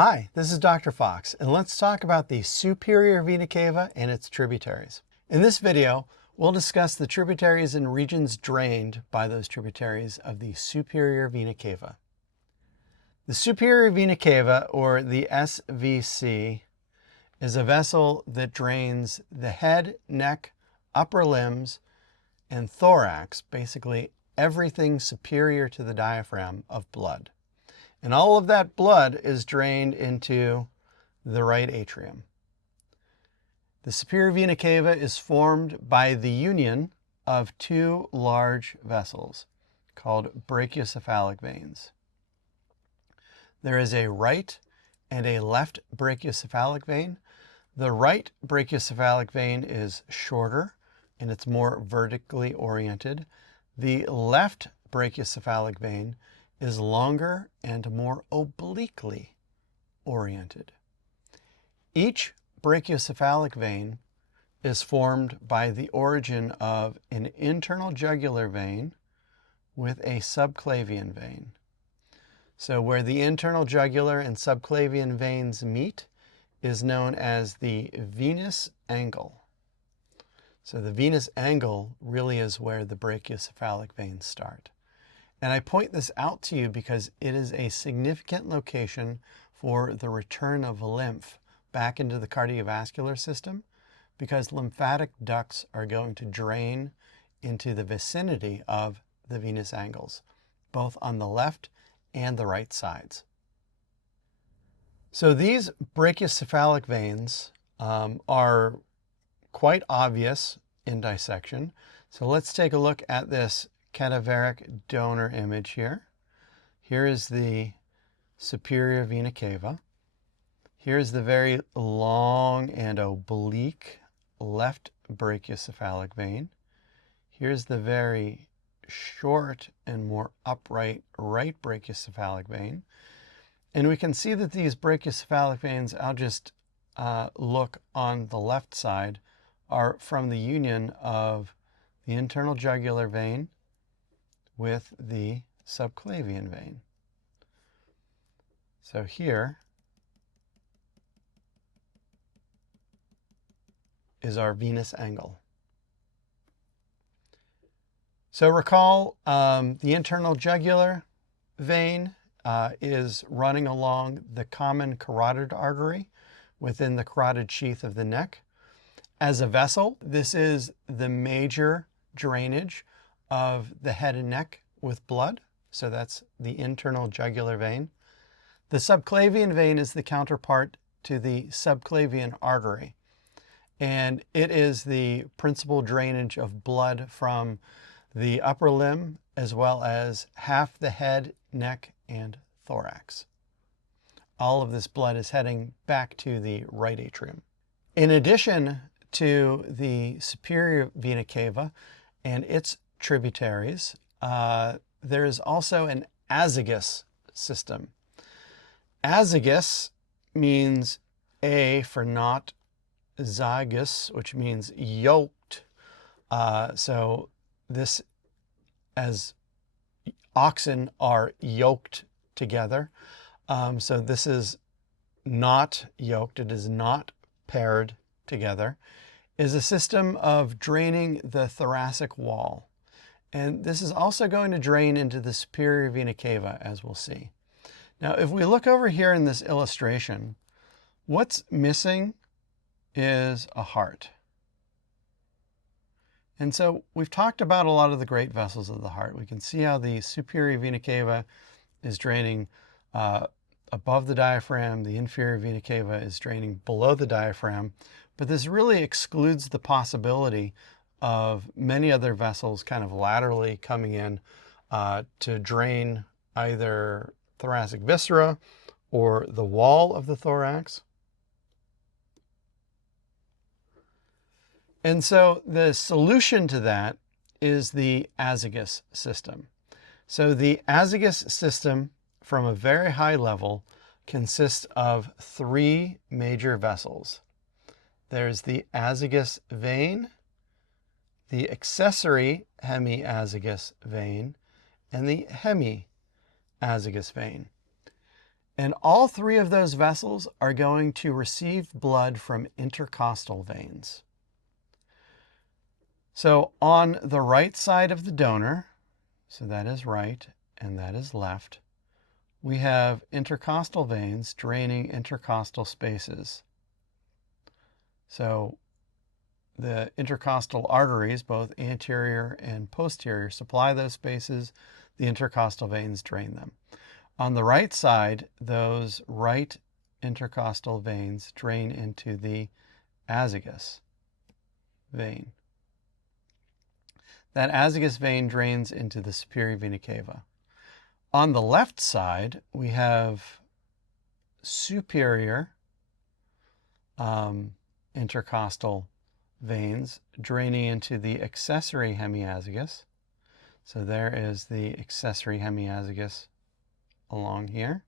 Hi, this is Dr. Fox, and let's talk about the superior vena cava and its tributaries. In this video, we'll discuss the tributaries and regions drained by those tributaries of the superior vena cava. The superior vena cava, or the SVC, is a vessel that drains the head, neck, upper limbs, and thorax, basically everything superior to the diaphragm, of blood. And all of that blood is drained into the right atrium. The superior vena cava is formed by the union of two large vessels called brachiocephalic veins. There is a right and a left brachiocephalic vein. The right brachiocephalic vein is shorter and it's more vertically oriented. The left brachiocephalic vein is longer and more obliquely oriented. Each brachiocephalic vein is formed by the origin of an internal jugular vein with a subclavian vein. So where the internal jugular and subclavian veins meet is known as the venous angle. So the venous angle really is where the brachiocephalic veins start. And I point this out to you because it is a significant location for the return of lymph back into the cardiovascular system, because lymphatic ducts are going to drain into the vicinity of the venous angles, both on the left and the right sides. So these brachiocephalic veins are quite obvious in dissection. So let's take a look at this cadaveric donor image here. Here is the superior vena cava. Here's the very long and oblique left brachiocephalic vein. Here's the very short and more upright right brachiocephalic vein. And we can see that these brachiocephalic veins, I'll just look on the left side, are from the union of the internal jugular vein with the subclavian vein. So here is our venous angle. So recall the internal jugular vein is running along the common carotid artery within the carotid sheath of the neck. As a vessel, this is the major drainage of the head and neck with blood. So that's the internal jugular vein. The subclavian vein is the counterpart to the subclavian artery. And it is the principal drainage of blood from the upper limb as well as half the head, neck, and thorax. All of this blood is heading back to the right atrium. In addition to the superior vena cava and its tributaries, there is also an azygous system. Azygous means A for not zygous, which means yoked. So this, as oxen are yoked together. So this is not yoked, it is not paired together, is a system of draining the thoracic wall. And this is also going to drain into the superior vena cava, as we'll see. Now, if we look over here in this illustration, what's missing is a heart. And so we've talked about a lot of the great vessels of the heart. We can see how the superior vena cava is draining above the diaphragm. The inferior vena cava is draining below the diaphragm. But this really excludes the possibility of many other vessels kind of laterally coming in to drain either thoracic viscera or the wall of the thorax. And so the solution to that is the azygous system. So the azygous system, from a very high level, consists of three major vessels. There's the azygous vein, the accessory hemiazygous vein, and the hemiazygous vein. And all three of those vessels are going to receive blood from intercostal veins. So on the right side of the donor, so that is right and that is left, we have intercostal veins draining intercostal spaces. So the intercostal arteries, both anterior and posterior, supply those spaces. The intercostal veins drain them. On the right side, those right intercostal veins drain into the azygos vein. That azygos vein drains into the superior vena cava. On the left side, we have superior intercostal veins draining into the accessory hemiazygos. So there is the accessory hemiazygos along here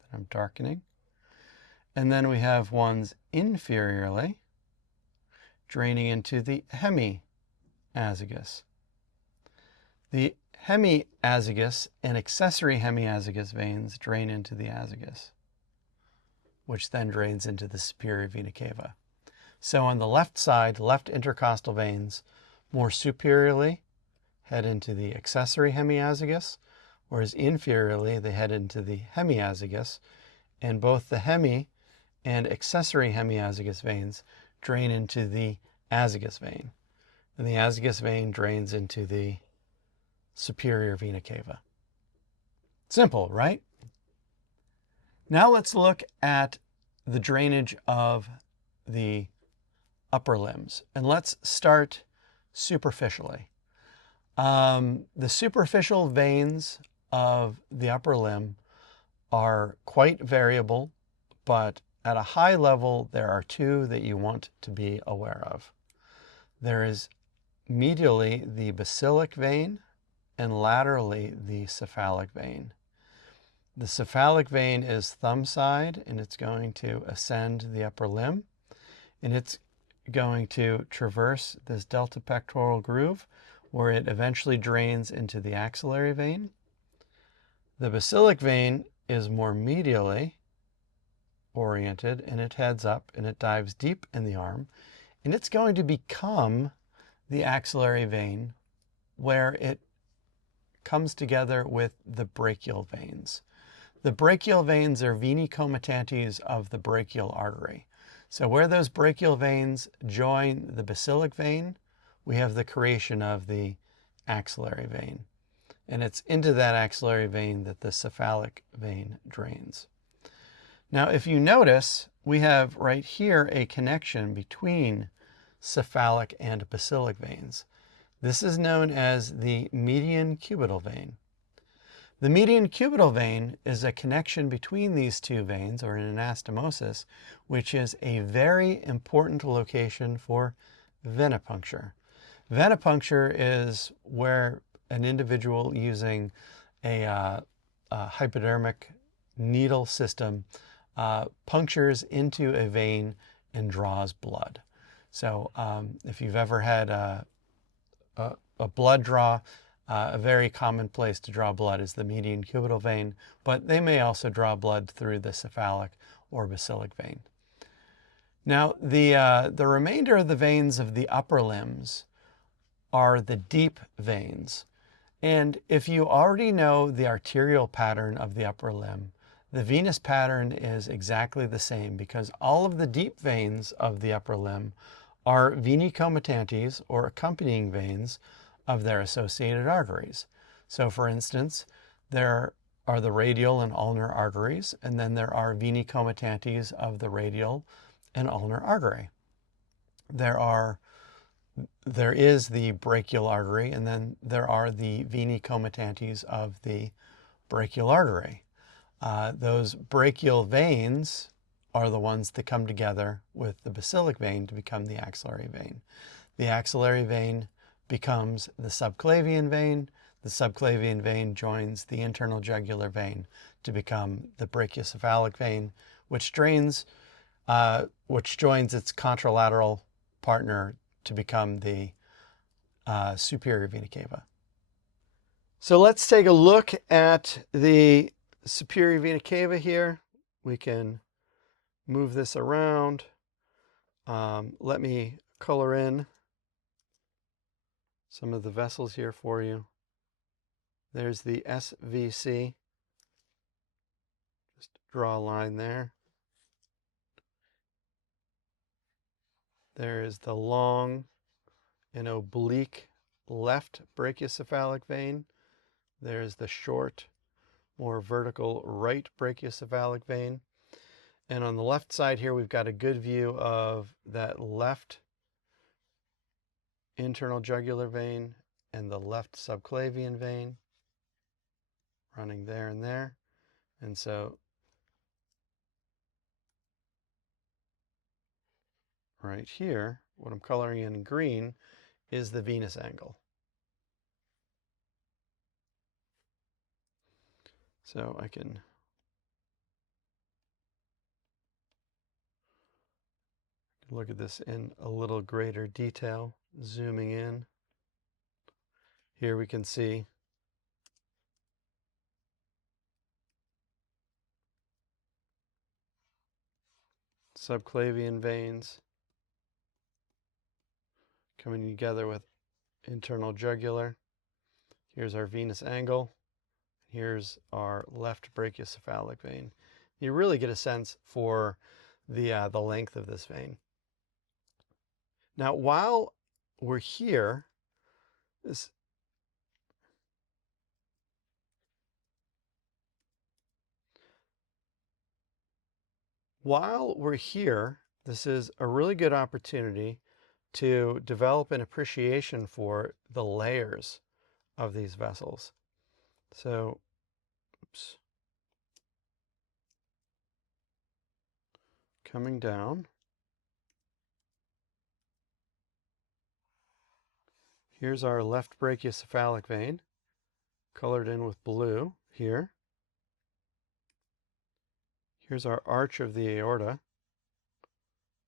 that I'm darkening. And then we have ones inferiorly draining into the hemiazygos. The hemiazygos and accessory hemiazygos veins drain into the azygos, which then drains into the superior vena cava. So on the left side, left intercostal veins more superiorly head into the accessory hemiazygos, whereas inferiorly they head into the hemiazygos, and both the hemi and accessory hemiazygos veins drain into the azygos vein. And the azygos vein drains into the superior vena cava. Simple, right? Now let's look at the drainage of the upper limbs. And let's start superficially. The superficial veins of the upper limb are quite variable, but at a high level, there are two that you want to be aware of. There is medially the basilic vein and laterally the cephalic vein. The cephalic vein is thumb side, and it's going to ascend the upper limb, and it's going to traverse this delta pectoral groove where it eventually drains into the axillary vein. The basilic vein is more medially oriented, and it heads up and it dives deep in the arm, and it's going to become the axillary vein where it comes together with the brachial veins. The brachial veins are venae comitantes of the brachial artery. So where those brachial veins join the basilic vein, we have the creation of the axillary vein. And it's into that axillary vein that the cephalic vein drains. Now, if you notice, we have right here a connection between cephalic and basilic veins. This is known as the median cubital vein. The median cubital vein is a connection between these two veins, or an anastomosis, which is a very important location for venipuncture. Venipuncture is where an individual using a hypodermic needle system punctures into a vein and draws blood. So if you've ever had a blood draw, a very common place to draw blood is the median cubital vein, but they may also draw blood through the cephalic or basilic vein. Now, the remainder of the veins of the upper limbs are the deep veins. And if you already know the arterial pattern of the upper limb, the venous pattern is exactly the same, because all of the deep veins of the upper limb are venae comitantes, or accompanying veins, of their associated arteries. So for instance, there are the radial and ulnar arteries, and then there are venae comitantes of the radial and ulnar artery. There is the brachial artery, and then there are the venae comitantes of the brachial artery. Those brachial veins are the ones that come together with the basilic vein to become the axillary vein. The axillary vein becomes the subclavian vein. The subclavian vein joins the internal jugular vein to become the brachiocephalic vein, which joins its contralateral partner to become the superior vena cava. So let's take a look at the superior vena cava here. We can move this around. Let me color in some of the vessels here for you. There's the SVC. Just draw a line there. There is the long and oblique left brachiocephalic vein. There's the short, more vertical right brachiocephalic vein. And on the left side here, we've got a good view of that left internal jugular vein and the left subclavian vein running there and there. And so right here, what I'm coloring in green is the venous angle. So I can look at this in a little greater detail, zooming in. Here we can see subclavian veins coming together with internal jugular. Here's our venous angle. Here's our left brachiocephalic vein. You really get a sense for the length of this vein. Now, while we're here, this is a really good opportunity to develop an appreciation for the layers of these vessels. So, coming down, here's our left brachiocephalic vein, colored in with blue here. Here's our arch of the aorta,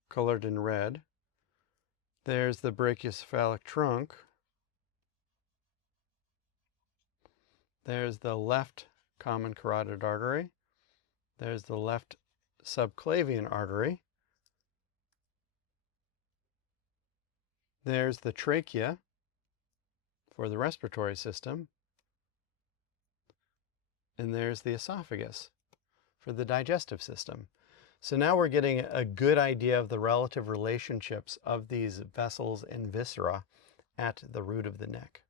colored in red. There's the brachiocephalic trunk. There's the left common carotid artery. There's the left subclavian artery. There's the trachea for the respiratory system. And there's the esophagus for the digestive system. So now we're getting a good idea of the relative relationships of these vessels and viscera at the root of the neck.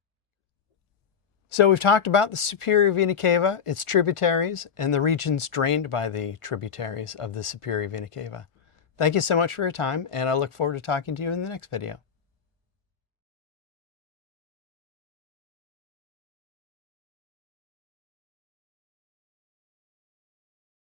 So we've talked about the superior vena cava, its tributaries, and the regions drained by the tributaries of the superior vena cava. Thank you so much for your time, and I look forward to talking to you in the next video.